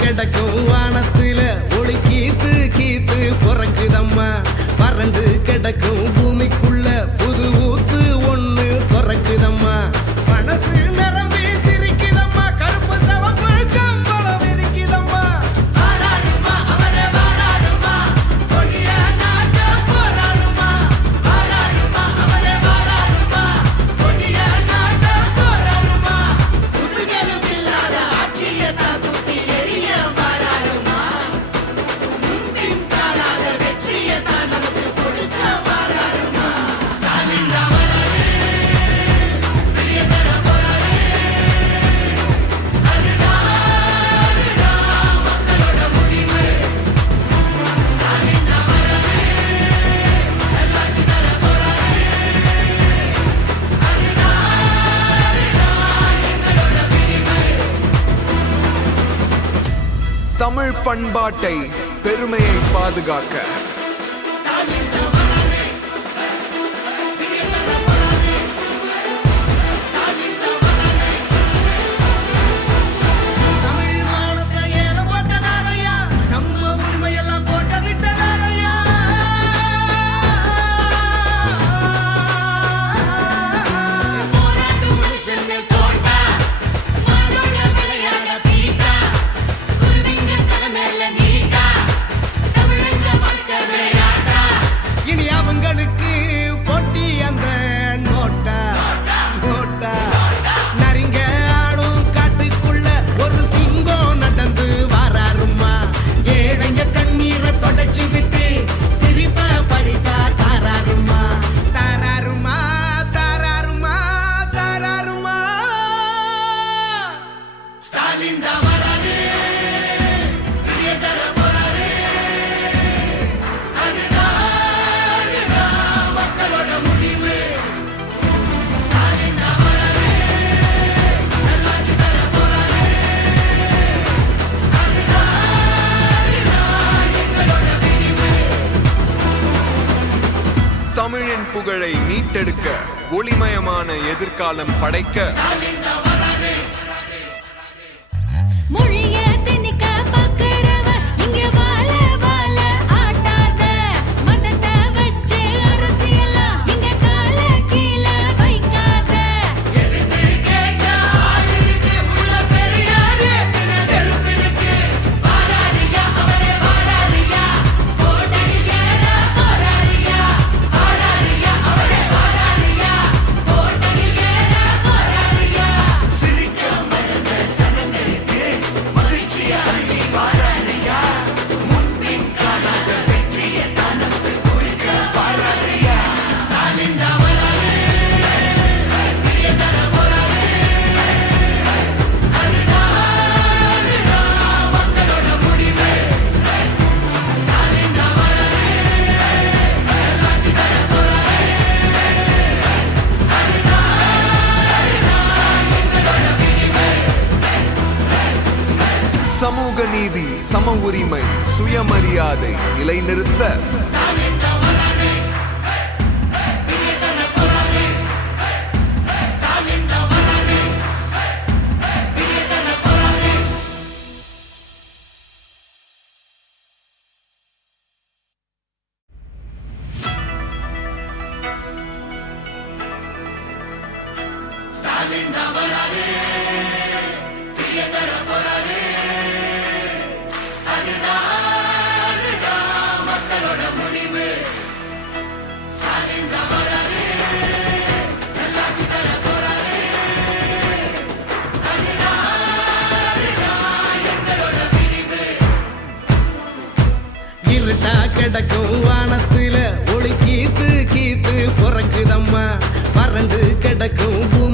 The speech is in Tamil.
கிடக்கும் வானத்துல ஒளி கீத்து கீத்து பொறக்குதம்மா வறண்டு கிடக்கும் பூமிக்குள்ள புது ஊத்து ஒண்ணு பொறக்குதம்மா மனசு நிரம்பி சிரிக்குதம்மா கருப்பு சவப்பு கம்பளம் இருக்குதம்மா வாராருமா அவரே வாராருமா கொடிய நாட்ட போராருமா வாராருமா அவரே வாராருமா கொடிய நாட்ட போராருமா புதுகலும் இல்லாத ஆட்சியை தாக்குத்தி எரிய வாராருமா முன்பின் காணாத வெற்றியை தான் நமக்கு கொடுக்க வாராருமா ஸ்டாலின் ராமரே பெரிய தர போராரே அதுதான் மக்களோட முடிவு ஸ்டாலின் ராமரே நல்லாட்சி தர போராரே அதுதான் எங்களோட விடிவு தமிழ் பண்பாட்டை பெருமையை பாதுகாக்க தமிழ் மானத்தை ஏற போட்டதாரையா நம்ம உரிமையெல்லாம் போட்ட விட்டதாரையா போராட்டும் மனுஷன் தோட்டா மாதோட விளையாட தீட்டா குருவிங்க தலைமையில நீட்டா தமிழங்க வாழ்க்கை விளையாட்டா இனி அவங்களுக்கு போட்டி அந்த நோட்டா நோட்டா நரிங்க ஆடும் காட்டுக்குள்ள ஒரு சிங்கம் நடந்து வாராருமா ஏழைங்க கண்ணீரை தொடச்சு விட்டு சிரிப்ப பரிசா தாராருமா தாராருமா தாராருமா தாராருமா ஸ்டாலின் தான் வராரு பெரிய தர போறாரு அதுதான் மக்களோட முடிவு ஸ்டாலின் தான் வராரு நல்லாட்சி தர போறாரு அதுதான் எங்களோட விடிவு தமிழின் புகழை மீட்டெடுக்க ஒளிமயமான எதிர்காலம் படைக்க மொழிய திணிக்க பார்க்கிறவ இங்க வாழ வாழ ஆட்டாத மதத்தை வச்சு அரசியலா இங்க கால கீழ வைக்காத எதிர்த்து கேட்க ஆள் இருக்கு உள்ள பெரியாரு நெருப்பு இருக்கு வாராரியா அவரே வாராரியா கோட்டையில் ஏற போராரியா வாராரியா அவரே வாராரியா கோட்டையில் ஏற போராரியா சிரிக்க மறந்த சனங்களுக்கு மகிழ்ச்சி அள்ளி வாராரியா முன்பின் காணாத வெற்றியை தான் நமக்கு கொடுக்க வாராரியா ஸ்டாலின் தான் வராரு பெரிய தர போறாரு அதுதான் மக்களோட முடிவு ஸ்டாலின் தான் வராரு நல்லாட்சி தர போறாரு எங்களோட விடிவு சமூக நீதி சம உரிமை சுயமரியாதை நிலைநிறுத்த ஸ்டாலின் தான் வராரு பெரிய தர போறாரு ஸ்டாலின் தான் வராரு பெரிய தர போறாரு ஸ்டாலின் தான் வராரு பெரிய தர போறாரு அதுதான் மக்களோட முடிவு ஸ்டாலின் தான் வராரு நல்லாட்சி தர போறாரு அதுதான் எங்களோட விடிவு இருட்டா கிடக்கும் வானத்துல ஒளி கீத்து கீத்து பொறக்குதம்மா வறண்டு கிடக்கும் பூமி